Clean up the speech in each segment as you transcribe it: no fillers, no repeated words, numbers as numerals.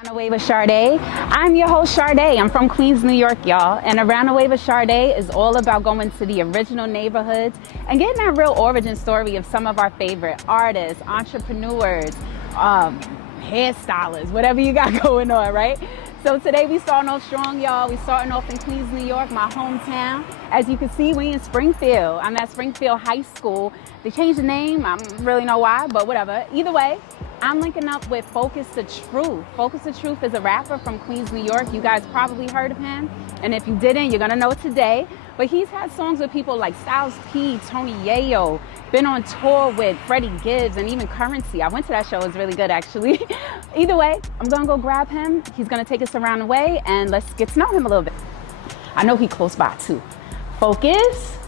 Around the Way with Sharde. I'm your host, Sharde. I'm from Queens, New York, y'all. And Around the Way with Sharde is all about going to the original neighborhoods and getting that real origin story of some of our favorite artists, entrepreneurs, hairstylists, whatever you got going on, right? So today we starting off strong, y'all. We starting off in Queens, New York, my hometown. As you can see, we in Springfield. I'm at Springfield High School. They changed the name. I don't really know why, but whatever. Either way, I'm linking up with Focus the Truth. Focus the Truth is a rapper from Queens, New York. You guys probably heard of him. And if you didn't, you're gonna know today. But he's had songs with people like Styles P, Tony Yayo, been on tour with Freddie Gibbs, and even Currency. I went to that show, it was really good actually. Either way, I'm gonna go grab him. He's gonna take us around the way and let's get to know him a little bit. I know he's close by too. Focus.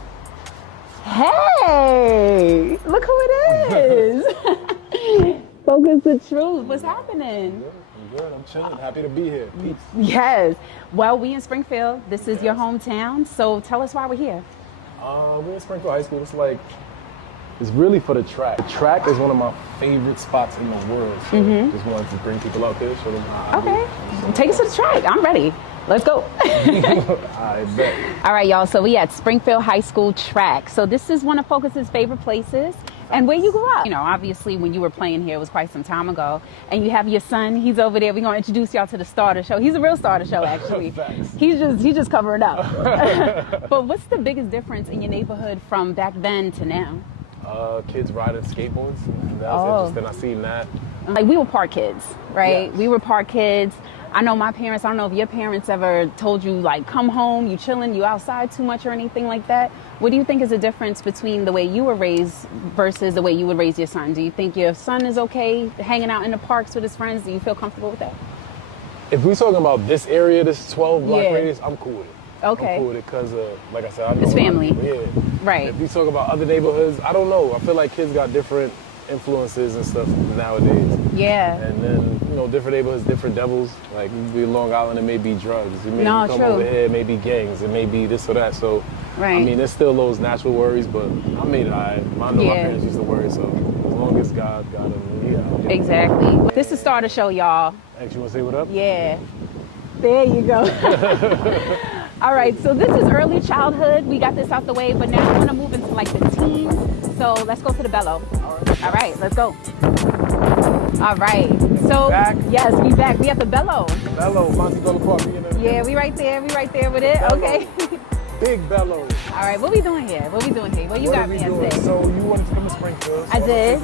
Hey, look who it is. Focus the Truth. What's happening? I'm good. I'm chilling. Happy to be here. Peace. Yes. Well, we in Springfield. This is your hometown. So tell us why we're here. We're in Springfield High School. It's really for the track. The track is one of my favorite spots in the world. So just wanted to bring people out there, show them how I do. Okay. Take us to the track. I'm ready. Let's go. I bet. All right, y'all. So we at Springfield High School track. So this is one of Focus's favorite places. And where you grew up. You know, obviously when you were playing here, it was quite some time ago. And you have your son, he's over there. We're gonna introduce y'all to the star of the show. He's a real star of the show, actually. He's just covering up. But what's the biggest difference in your neighborhood from back then to now? Kids riding skateboards. That was interesting. I seen that. Like we were park kids, right? Yes. We were park kids. I know my parents, I don't know if your parents ever told you like, come home, you chilling, you outside too much or anything like that. What do you think is the difference between the way you were raised versus the way you would raise your son? Do you think your son is okay hanging out in the parks with his friends? Do you feel comfortable with that? If we're talking about this area, this 12 block radius, I'm cool with it. Okay. I'm cool with it because, like I said, I know it's family. Yeah. Right. If we talk about other neighborhoods, I don't know. I feel like kids got different influences and stuff nowadays. Yeah. And then, you know, different neighborhoods, different devils. Like, you be in Long Island, it may be drugs. It may come over here, it may be gangs. It may be this or that. So, right. I mean, there's still those natural worries, but I made it all right. I know my parents used to worry, so as long as God got them, yeah. Exactly. This is Star the Show, y'all. Thanks. You want to say what up? Yeah. There you go. All right, so this is early childhood. We got this out the way, but now we're gonna move into like the teens. So let's go to the Bello. All right, let's go. All right, so back. Yes, we back. We at the Bello. Bello, Montebello Park. Yeah, we right there with it. Bello. Okay. Big Bello. All right, what we doing here? What you got me at today? So you wanted to come to Springfield. So I did.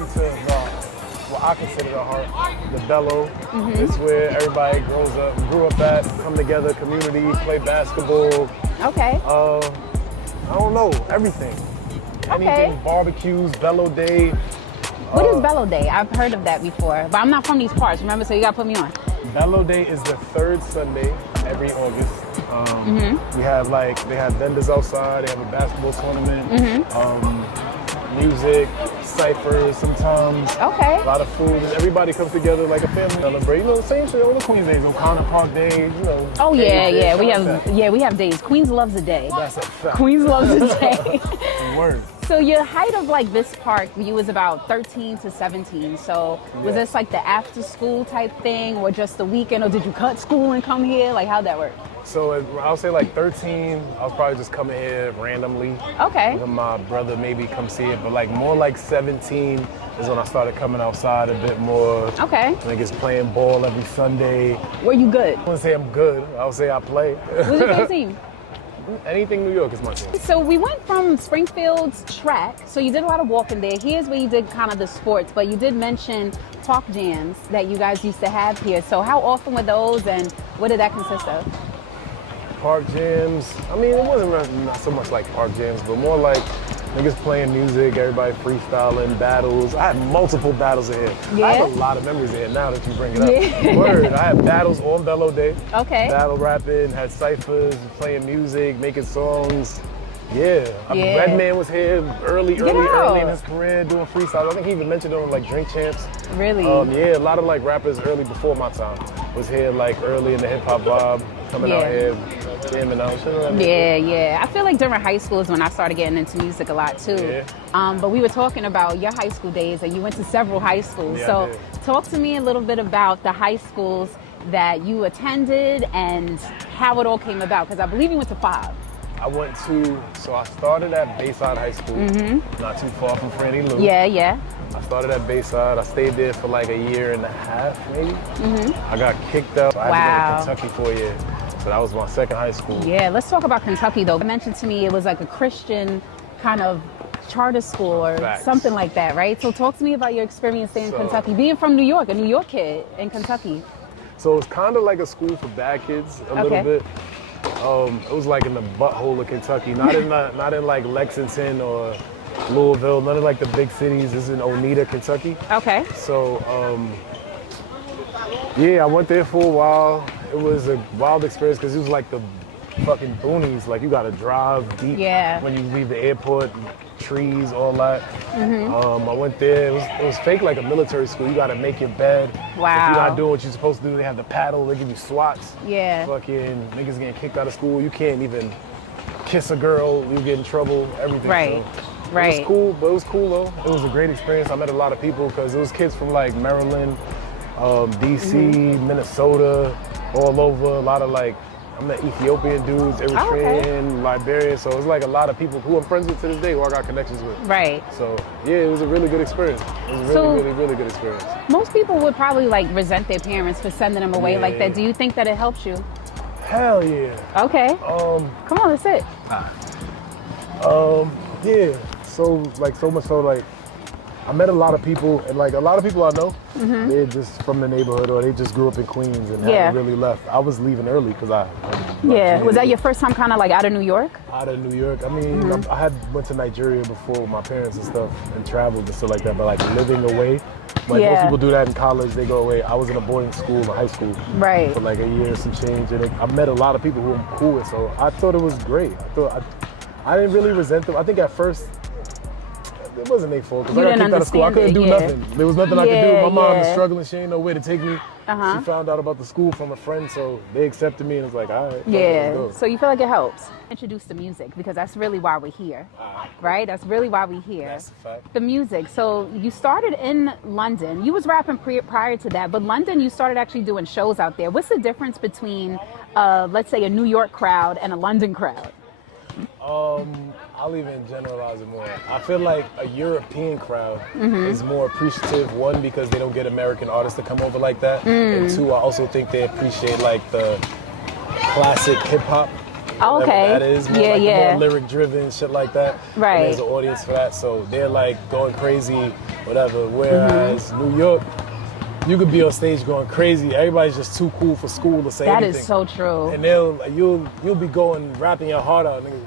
What I consider the heart, the Bello. It's where everybody grew up at, come together, community, play basketball. Okay. I don't know, everything. Anything, barbecues, Bello Day. What is Bello Day? I've heard of that before, but I'm not from these parts, remember? So you gotta put me on. Bello Day is the third Sunday every August. We have they have vendors outside, they have a basketball tournament, music, ciphers sometimes. Okay. A lot of food, and everybody comes together like a family celebrate. You know, the same shit, all the Queens days, O'Connor Park Day, you know. Oh yeah, we have days. Queens loves a day. That's a fact. Queens loves a day. Word. So your height of like this park, you was about 13 to 17. So was this like the after school type thing or just the weekend, or did you cut school and come here? Like how'd that work? So I would say like 13, I was probably just coming here randomly. Okay. When my brother maybe come see it, but like more like 17 is when I started coming outside a bit more. Okay. Niggas playing ball every Sunday. Were you good? I wouldn't say I'm good, I would say I play. Who's your favorite team? Anything New York is my team. So we went from Springfield's track, so you did a lot of walking there. Here's where you did kind of the sports, but you did mention park jams that you guys used to have here. So how often were those and what did that consist of? Park jams, I mean, it wasn't not so much like park jams, but more like niggas playing music, everybody freestyling, battles. I had multiple battles in here. Yeah? I have a lot of memories in here now that you bring it up. Word, I had battles on Bello Day. Okay. Battle rapping, had ciphers, playing music, making songs. Yeah. Redman was here early in his career doing freestyles. I think he even mentioned on like Drink Champs. Really? Yeah, a lot of like rappers early before my time was here like early in the hip hop vibe, coming out here, jamming out. You know what I mean? Yeah. I feel like during high school is when I started getting into music a lot too. Yeah. But we were talking about your high school days and you went to several high schools. Yeah, so talk to me a little bit about the high schools that you attended and how it all came about? Because I believe you went to 5. So I started at Bayside High School, not too far from Franny Lou. Yeah. I started at Bayside. I stayed there for like a year and a half, maybe. I got kicked out. I had to go to Kentucky for a year. So that was my second high school. Yeah, let's talk about Kentucky though. You mentioned to me it was like a Christian kind of charter school or something like that, right? So talk to me about your experience in Kentucky, being from New York, a New York kid in Kentucky. So it's kind of like a school for bad kids a little bit. It was like in the butthole of Kentucky, not in like Lexington or Louisville, none of like the big cities. This is in Oneida, Kentucky. Okay. So yeah, I went there for a while. It was a wild experience because it was like the fucking boonies. Like you gotta drive deep when you leave the airport, trees, all that. I went there. It was fake like a military school. You gotta make your bed. Wow. If you're not doing what you're supposed to do, they have the paddle. They give you swats. Yeah. Fucking niggas getting kicked out of school. You can't even kiss a girl. You get in trouble. Everything. Right. So it was cool, but it was cool though. It was a great experience. I met a lot of people because it was kids from like Maryland, DC, Minnesota, all over. A lot of like, I met Ethiopian dudes, Eritrean, Liberian. So it was like a lot of people who I'm friends with to this day who I got connections with. Right. So yeah, it was a really good experience. It was a really good experience. Most people would probably like resent their parents for sending them away like that. Do you think that it helps you? Hell yeah. Okay. Come on, let's sit. Yeah. So like so much so like I met a lot of people and like a lot of people I know, they're just from the neighborhood or they just grew up in Queens and haven't really left. I was leaving early because was that your first time kind of like out of New York? Out of New York. I mean, I had went to Nigeria before with my parents and stuff and traveled and stuff like that, but like living away, like most people do that in college, they go away. I was in a boarding school in high school for like a year, some change, and I met a lot of people who I'm cool with, so I thought it was great. I didn't really resent them. I think at first, it wasn't their fault because I got kicked out of school. I couldn't do nothing. There was nothing I could do. My mom was struggling. She ain't no way to take me. She found out about the school from a friend, so they accepted me and it's like, all right. Yeah, so you feel like it helps. Introduce the music because that's really why we're here, right? That's really why we're here. That's a fact. The music. So you started in London. You was rapping prior to that, but London, you started actually doing shows out there. What's the difference between, let's say, a New York crowd and a London crowd? I'll even generalize it more. I feel like a European crowd is more appreciative, one, because they don't get American artists to come over like that, and two, I also think they appreciate like the classic hip hop. Oh, okay. That is more more lyric driven, shit like that. Right. And there's an audience for that, so they're like going crazy, whatever. Whereas New York, you could be on stage going crazy. Everybody's just too cool for school to say anything. That is so true. And you'll be going rapping your heart out, nigga.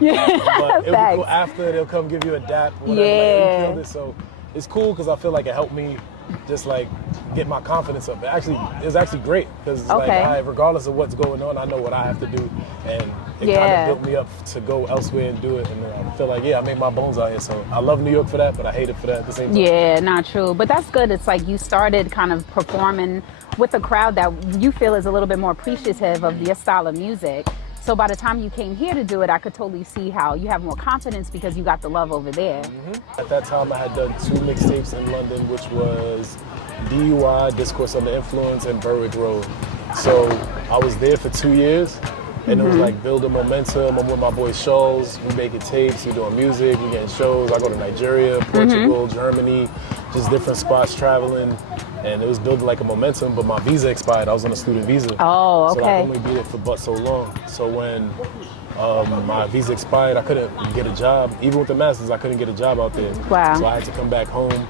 Yeah, but it'll be cool after. They'll come give you a dap. Whatever, like, you killed it. So it's cool because I feel like it helped me just like get my confidence up. It was actually great because it's like, regardless of what's going on, I know what I have to do, and it kind of built me up to go elsewhere and do it. And I feel like I made my bones out here. So I love New York for that, but I hate it for that at the same time. Yeah, not true. But that's good. It's like you started kind of performing with a crowd that you feel is a little bit more appreciative of your style of music. So by the time you came here to do it, I could totally see how you have more confidence because you got the love over there. At that time, I had done 2 mixtapes in London, which was DUI, Discourse Under Influence, and Berwick Road. So I was there for 2 years, and it was like building momentum. I'm with my boy Schulz. We making tapes, we doing music, we getting shows. I go to Nigeria, Portugal, Germany, just different spots traveling. And it was building like a momentum, but my visa expired. I was on a student visa. Oh, okay. So I could only be there for but so long. So when my visa expired, I couldn't get a job. Even with the masters, I couldn't get a job out there. Wow. So I had to come back home.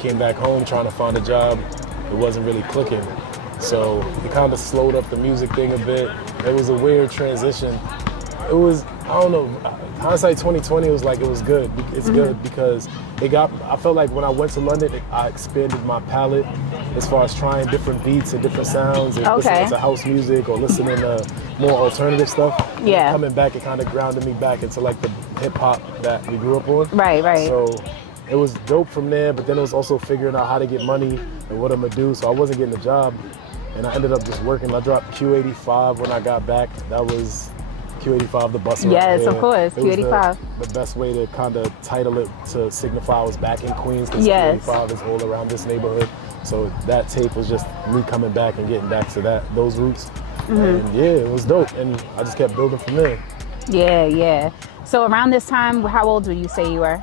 Came back home trying to find a job. It wasn't really clicking. So it kind of slowed up the music thing a bit. It was a weird transition. It was, I don't know, hindsight 2020, it was like, it was good. It's good because I felt like when I went to London, I expanded my palette as far as trying different beats and different sounds and listening to house music or listening to more alternative stuff. Yeah. And coming back, it kind of grounded me back into like the hip hop that we grew up on. Right. So it was dope from there, but then it was also figuring out how to get money and what I'm gonna do. So I wasn't getting a job and I ended up just working. I dropped Q85 when I got back. That was Q85, the bus around Yes, here. of course, It was Q85. the best way to kind of title it to signify I was back in Queens, because Yes. Q85 is all around this neighborhood. So that tape was just me coming back and getting back to those roots. And yeah, it was dope. And I just kept building from there. Yeah, yeah. So around this time, how old would you say you were?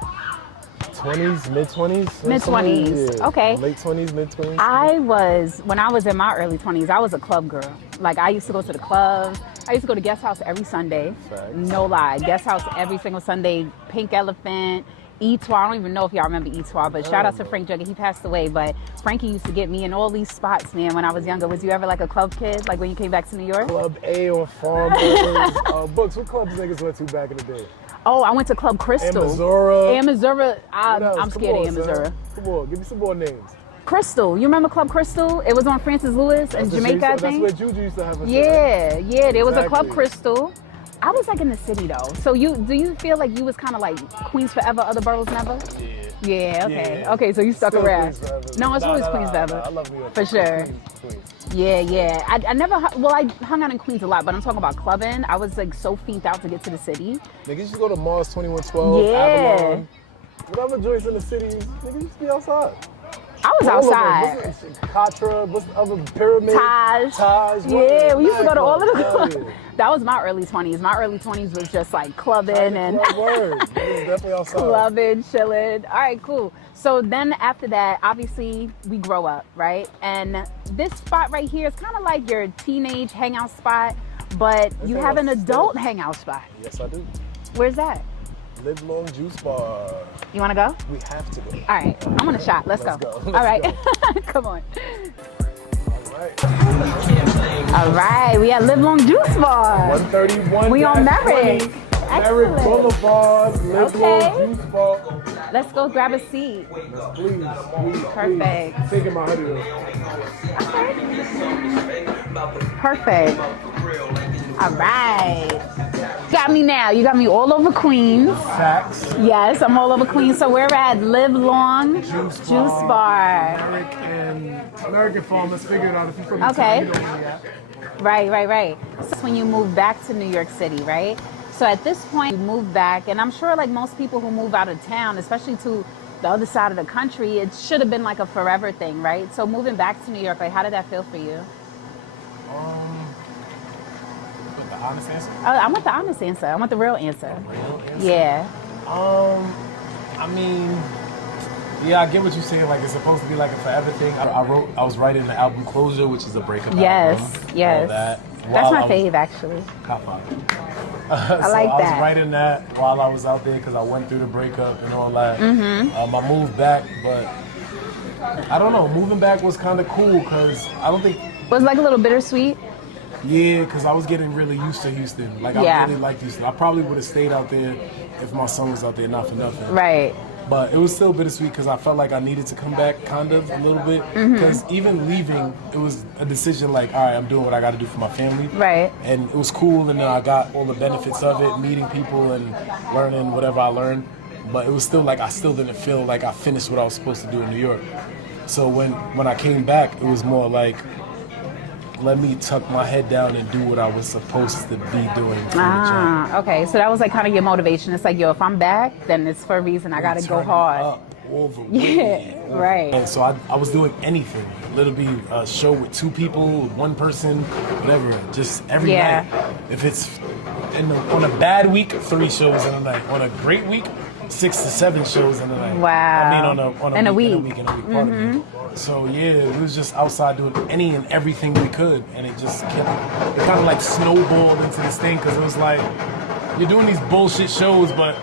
20s, mid-20s? Mid-20s, Yeah. okay. Late 20s, mid-20s? When I was in my early 20s, I was a club girl. Like, I used to go to the clubs. I used to go to Guest House every Sunday. Facts. No lie. Guest House every single Sunday. Pink Elephant, Etoile. I don't even know if y'all remember Etoile, but shout out to Frank Jugget. He passed away, but Frankie used to get me in all these spots, man, when I was younger. Was you ever like a club kid, like when you came back to New York? Club A on Farmers. Books, what clubs niggas went to back in the day? Oh, I went to Club Crystal. Amazura. Amazura. I'm Come scared on, of Amazura. son. Come on, give me some more names. Crystal. You remember Club Crystal? It was on Francis Lewis in Jamaica, I think. That's where Juju used to have a Yeah, yeah. There was a Club Exactly. Crystal. I was like in the city though. So do you feel like you was kind of like Queens forever, other boroughs never? Yeah. Okay. Yeah. Okay. So you stuck Still around. Queens forever. No, it's always Queens forever. I love New York. For sure. Queens. Yeah, yeah. I never. Well, I hung out in Queens a lot, but I'm talking about clubbing. I was like so fiended out to get to the city. Niggas used to go to Mars 2112, Yeah. Avalon. Whatever joints in the cities, niggas used to be outside. I was All of them. outside. What's it? Katra, what's the other pyramid? Taj. Taj. Yeah, we used to go to all of the Hell clubs. yeah. That was my early 20s. My early 20s was just like clubbing and Club word. Niggas definitely outside. clubbing, chilling. All right, cool. So then after that, obviously we grow up, right? And this spot right here is kind of like your teenage hangout spot, but you have an adult hangout spot. Yes, I do. Where's that? Live Long Juice Bar. You want to go? We have to go. All right, I'm on a shot. Let's go. Let's All right, go. come on. All right. All right, we at Live Long Juice Bar. 131. We on Merrick. Merrick Excellent. Boulevard. Live Long Juice Bar. Let's go grab a seat. Please. Perfect. Please. Taking my hoodie off. Perfect. All right. Got me now. You got me all over Queens. Facts. Yes, I'm all over Queens. So we're at Live Long Juice Bar. Merrick and American Farm. Let's figure it out. If you're from the Okay. town, you know where we at. Right. So that's when you move back to New York City, right? So at this point, you move back, and I'm sure like most people who move out of town, especially to the other side of the country, it should have been like a forever thing, right? So moving back to New York, like how did that feel for you? But the honest answer? I want the honest answer. I want the real answer. Real answer? Yeah. I mean, yeah, I get what you're saying. Like, it's supposed to be like a forever thing. I was writing the album Closure, which is a breakup Yes. album. Yes. All that. That's my fave, actually. Cop out. I like I that. was writing that while I was out there because I went through the breakup and all that. Mm-hmm. I moved back, but I don't know. Moving back was kind of cool because I don't think. Was it like a little bittersweet? Yeah, because I was getting really used to Houston. Like, Yeah. I really liked Houston. I probably would have stayed out there if my son was out there, not for nothing. Right. But it was still bittersweet because I felt like I needed to come back kind of a little bit. Mm-hmm. Because even leaving, it was a decision like, all right, I'm doing what I got to do for my family. Right. And it was cool, and then I got all the benefits of it, meeting people and learning whatever I learned. But it was still like, I still didn't feel like I finished what I was supposed to do in New York. So when I came back, it was more like, let me tuck my head down and do what I was supposed to be doing from the jump. Okay. So that was like kind of your motivation. It's like, yo, if I'm back, then it's for a reason. I got to go Turn hard. up all the way. Yeah, right. And so I was doing anything. Let it be a show with 2 people, 1 person, whatever. Just every Yeah. night. If it's on a bad week, 3 shows in a night. On a great week, 6 to 7 shows in a night. Wow. I mean, on In a week. week. Pardon me. So yeah, it was just outside doing any and everything we could, and it just kept. It kind of like snowballed into this thing because it was like you're doing these bullshit shows, but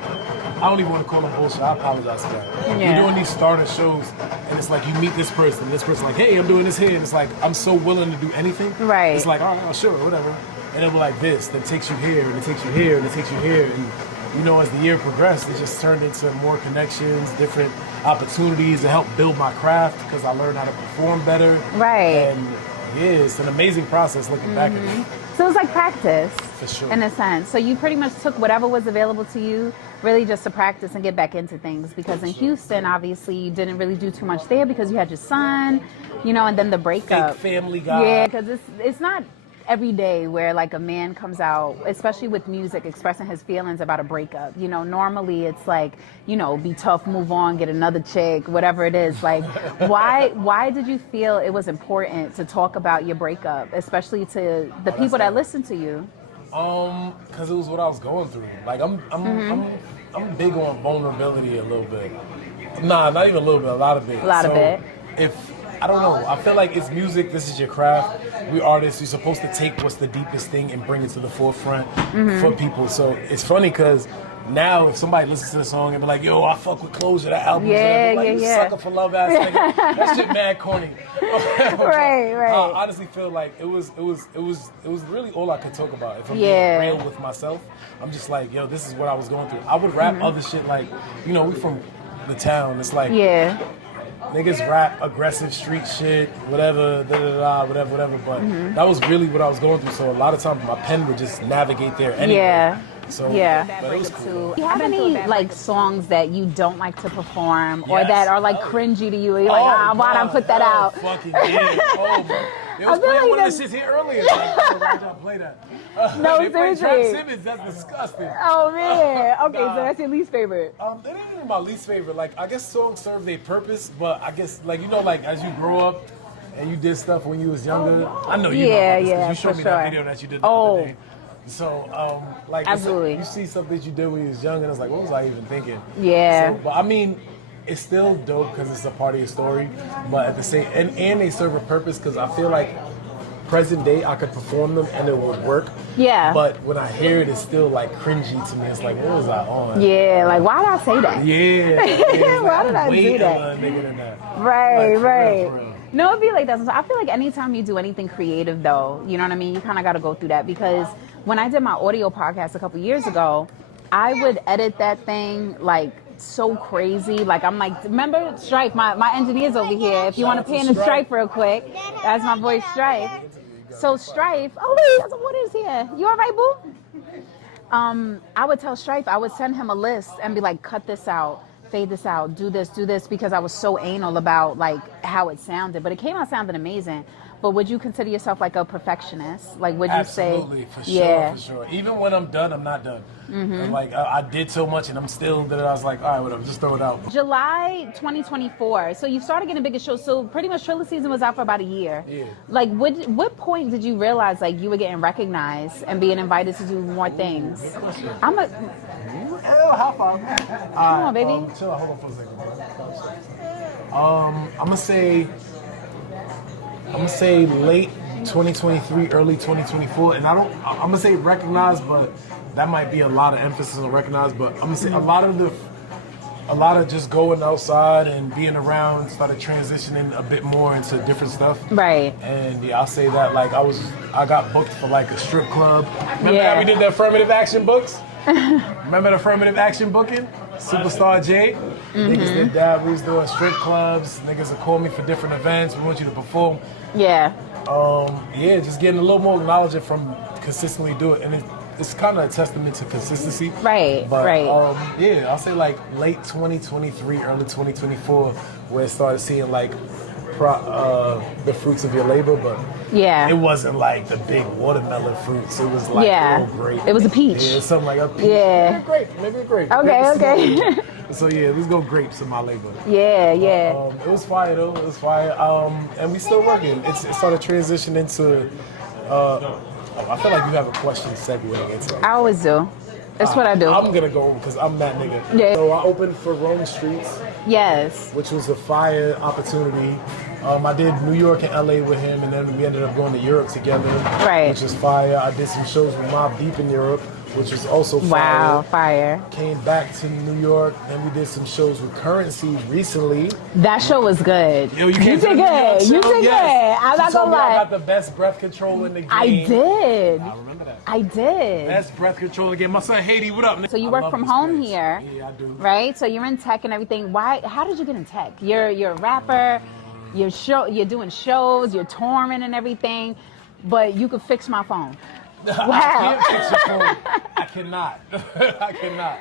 I don't even want to call them bullshit. I apologize for that. Yeah. You're doing these starter shows, and it's like you meet this person like, hey, I'm doing this here, and it's like I'm so willing to do anything. Right. It's like, all right, sure, whatever. And it'll be like this, then takes you here, and it takes you here, and it takes you here, and you know, as the year progressed, it just turned into more connections, different opportunities to help build my craft because I learned how to perform better. Right. And yeah, it's an amazing process looking back at it. So it was like practice. For sure. In a sense. So you pretty much took whatever was available to you, really just to practice and get back into things. Because in Houston, obviously, you didn't really do too much there because you had your son, you know, and then the breakup. Fake family guy. Yeah, because it's not every day where like a man comes out, especially with music, expressing his feelings about a breakup. You know, normally it's like, you know, be tough, move on, get another chick, whatever it is. Like, why did you feel it was important to talk about your breakup, especially to the people that listen to you? Because it was what I was going through. Like I'm big on vulnerability a little bit. Nah, not even a little bit, a lot of it. Of it. If I don't know, I feel like it's music, this is your craft. We artists, you're supposed to take what's the deepest thing and bring it to the forefront for people. So it's funny because now if somebody listens to the song and be like, yo, I fuck with Closure, that album, you sucker for love ass nigga. That shit mad corny. Right. I honestly feel like it was really all I could talk about. If I'm being real with myself, I'm just like, yo, this is what I was going through. I would rap other shit like, you know, we from the town. It's like niggas rap aggressive street shit, whatever, whatever. But that was really what I was going through. So a lot of times my pen would just navigate there anyway. So, but it was cool. Do you have any like songs that you don't like to perform or that are like cringy to you? You're like, why'd I put that out? Fucking yeah. Oh my. It was playing one of the shits here earlier. Why'd y'all play that? No, they seriously. Trap Simmons, that's disgusting. Oh man. Okay, so that's your least favorite. That ain't even my least favorite. Like, I guess songs serve their purpose, but I guess, like, you know, like, as you grow up and you did stuff when you was younger, I know you know about this, 'cause you showed me that video that you did the other day. So, like, absolutely. You see something that you did when you was young, and it's like, what was I even thinking? Yeah. So, but I mean, it's still dope because it's a part of your story, but at the same, and they serve a purpose because I feel like present day I could perform them and it would work. Yeah. But when I hear it, it's still like cringy to me. It's like, what was I on? Yeah, like why did I say that? Yeah. Why did I do that? Nigga than that. Right, like, right. For real. No, it'd be like that. So I feel like anytime you do anything creative though, you know what I mean? You kind of got to go through that because when I did my audio podcast a couple years ago, I would edit that thing like so crazy. Like I'm like, remember Strife, my engineer's over here. If you want to pan the Strife real quick, that's my boy Strife. So Strife, oh wait, that's what is here. You all right, boo? I would tell Strife, I would send him a list and be like, cut this out, fade this out, do this, because I was so anal about like how it sounded. But it came out sounding amazing. But would you consider yourself like a perfectionist? Like, would you say? Absolutely, for sure. Even when I'm done, I'm not done. I'm like, I did so much and I'm still that I was like, all right, whatever, just throw it out. July 2024. So you started getting bigger shows. So pretty much Triller season was out for about a year. Yeah. Like, what point did you realize like you were getting recognized and being invited to do more things? I'm a. High five. Come on, baby. Chill out, hold on for a second. I'm gonna say late 2023, early 2024, and I'm gonna say recognized, but that might be a lot of emphasis on recognized. But I'm gonna say a lot of just going outside and being around started transitioning a bit more into different stuff. Right. And yeah, I'll say that like I got booked for like a strip club. Remember how we did the affirmative action books? Remember the affirmative action booking? Superstar J. Niggas did that. We was doing strip clubs. Niggas would call me for different events. We want you to perform. Yeah. Just getting a little more knowledge from consistently do it. And it's kind of a testament to consistency. Right, but, right. I'll say like late 2023, early 2024, where it started seeing like the fruits of your labor, but it wasn't like the big watermelon fruits. It was like a little grape. It was a peach. Yeah, something like a peach. Yeah. Maybe a grape. Okay. So yeah, let's go grapes in my labor. Yeah. It was fire though. It was fire. And we still working. It started transitioning into. I feel like you have a question segueing into it. I always do. That's what I do. I'm gonna go because I'm that nigga. Yeah. So I opened for Rome Streets. Yes. Which was a fire opportunity. I did New York and LA with him, and then we ended up going to Europe together. Right. Which was fire. I did some shows with Mobb Deep in Europe, which was also fire. Wow, fire. Came back to New York, and we did some shows with Currency recently. That show was good. Yo, you did good. You did good. I'm not gonna lie. I got the best breath control in the game. I did. I remember that. I did. Best breath control again. My son Haiti, what up? So you work from home here. Yeah, I do. Right? So you're in tech and everything. How did you get in tech? You're a rapper. You're doing shows. You're touring and everything. But you could fix my phone. Wow. I can't fix your phone. I cannot. I cannot.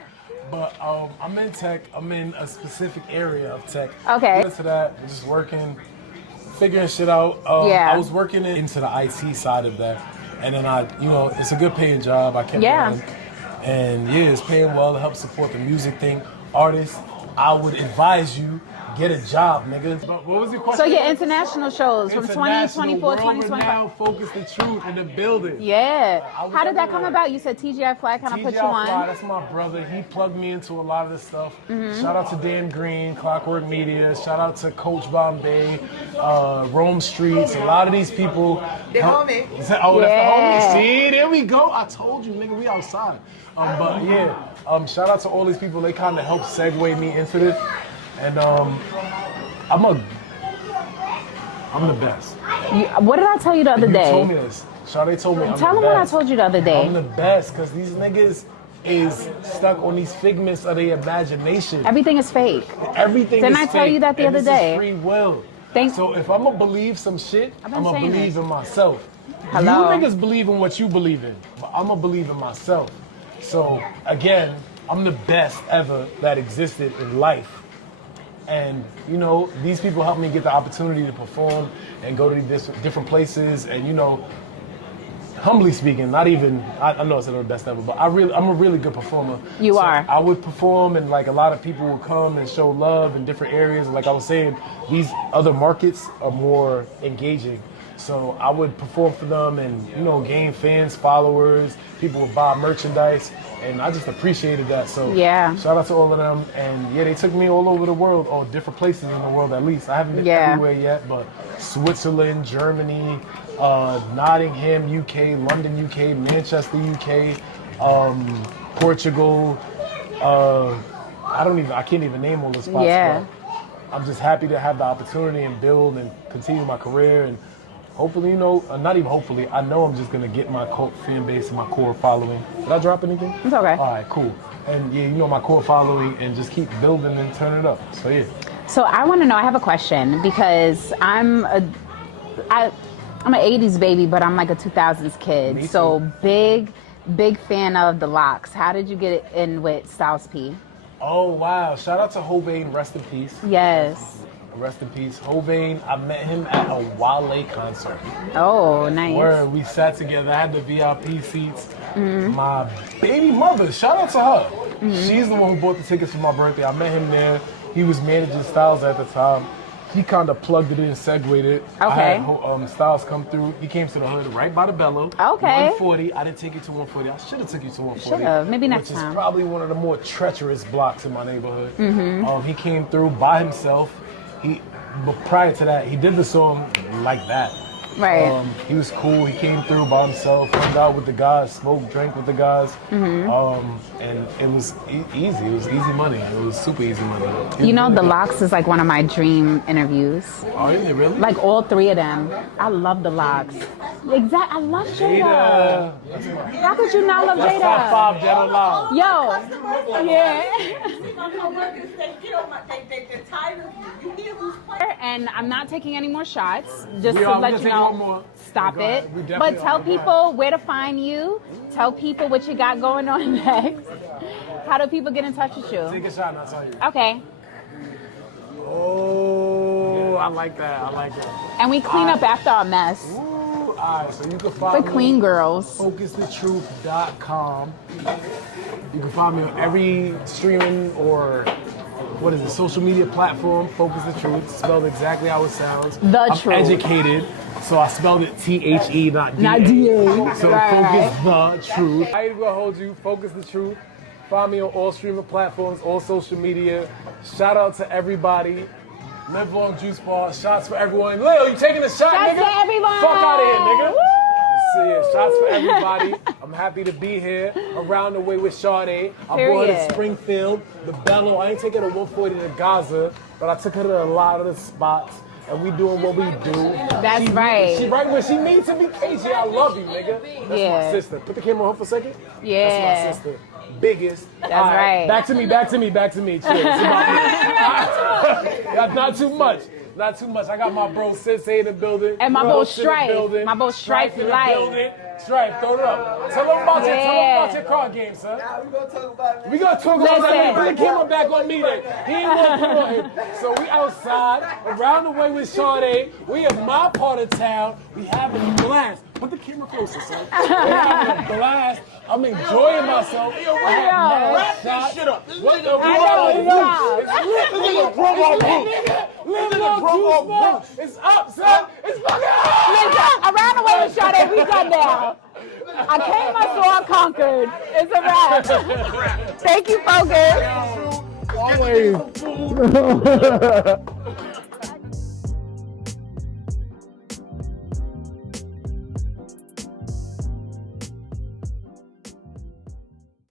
But I'm in tech. I'm in a specific area of tech. Okay. Into that, just working, figuring shit out. I was working into the IT side of that. And then it's a good paying job. I kept going. And yeah, it's paying well to help support the music thing. Artists, I would advise you, get a job, nigga. But what was your question? So your international shows from 2024, 2025. Focus the truth in the building. Yeah. How did that come about? You said TGI Fly kind of put you on. Fly, that's my brother. He plugged me into a lot of this stuff. Shout out to Dan Green, Clockwork Media. Shout out to Coach Bombay, Rome Streets. A lot of these people. The homie. Oh, that's the homie. See, there we go. I told you, nigga, we outside. But yeah, shout out to all these people. They kind of helped segue me into this. And I'm the best. What did I tell you the other day? You told me this. Sharde told me I'm Tell the them what I best. told you the other day. I'm the best because these niggas is stuck on these figments of their imagination. Everything is fake. Everything Didn't is I tell fake, you that the and other this day? Is free will. So if I'm gonna believe some shit, I'm been gonna saying believe this. in myself. Hello. You niggas believe in what you believe in, but I'm gonna believe in myself. So again, I'm the best ever that existed in life. And, these people helped me get the opportunity to perform and go to these different places. And, humbly speaking, not even, I know I said I'm the best ever, but I'm a really good performer. You are. I would perform and like a lot of people would come and show love in different areas. Like I was saying, these other markets are more engaging. So I would perform for them and, gain fans, followers, people would buy merchandise. And I just appreciated that. So shout out to all of them. And yeah, they took me all over the world, or different places in the world at least. I haven't been everywhere yet, but Switzerland, Germany, Nottingham, UK, London, UK, Manchester, UK, Portugal. I can't even name all the spots. Yeah. But I'm just happy to have the opportunity and build and continue my career. And hopefully, not even hopefully, I know I'm just going to get my cult fan base and my core following. Did I drop anything? It's okay. All right, cool. And yeah, my core following and just keep building and turn it up. So yeah. So I want to know, I have a question because I'm an 80s baby, but I'm like a 2000s kid. Me too. So big fan of the Locks. How did you get in with Styles P? Oh, wow. Shout out to Hovain, rest in peace. Yes. Rest in peace. Hovain, I met him at a Wale concert. Oh, nice. Where we sat together. I had the VIP seats. My baby mother, shout out to her. She's the one who bought the tickets for my birthday. I met him there. He was managing Styles at the time. He kind of plugged it in, segued it. Okay. I had Styles come through. He came to the hood right by the Bello. Okay. 140. I didn't take you to 140. I should have took you to 140. Should have. Maybe next Which time. is probably one of the more treacherous blocks in my neighborhood. He came through by himself. But prior to that, he did the song like that. Right. He was cool. He came through by himself, hung out with the guys, smoked, drank with the guys. And it was easy. It was easy money. It was super easy money. The Locks is like one of my dream interviews. Oh, is it really? Like all three of them. I love the Locks. I love Jada. How could you not love Jada? Top 5 dead or alive. Yo. Yeah. My coworkers, they tired of you. You hear who's playing? And I'm not taking any more shots. Just We to are. let We're you gonna take one know. more. Stop Go it. ahead. We definitely But tell are. people where to find you. Tell people what you got going on next. How do people get in touch with you? Take a shot and I'll tell you. Okay. Oh, I like that. I like that. And we clean up after our mess. Ooh, all right, so you can find We're clean girls. FocusTheTruth.com. You can find me on every streaming or social media platform. Focus the Truth, spelled exactly how it sounds. The I'm Truth. educated, so I spelled it THE, not DA. Not DA. So Right. Focus the Truth. I ain't gonna hold you. Focus the Truth. Find me on all streaming platforms, all social media. Shout out to everybody. Live long, juice bar. Shots for everyone. Lil, you taking a shot, Shots nigga? for everyone. Fuck out of here, nigga. Woo! So yeah, shots for everybody. I'm happy to be here around the way with Sharde. I brought her Period. to Springfield, the Bello. I ain't taking her to 140 to Gaza, but I took her to a lot of the spots. And we doing what we do. That's right. She right where she needs to be, Casey. I love you, nigga. That's Yeah. my sister. Put the camera on for a second. Yeah. That's my sister. Biggest. That's All right. Back to me. Chill. Not too much. Not too much. I got my bro Sensei in the building. And my bro Ghost in the Strife. building. My bro Strife in the Light. building. Stripe, throw it up. Tell them about your card game, son. Now we gonna talk about it. We gonna talk about Listen. that. Put the camera back on me then. He ain't gonna put it on him. So we outside, around the way with Sharde. We in my part of town. We having a blast. Put the camera closer, son. We having a blast. I'm enjoying myself. I have mad shots. What the It's up, son. It's fucking up. Listen, around the way with Sharde, we done now. I came, I saw, I conquered. It's a wrap. Thank you, Focus. Always.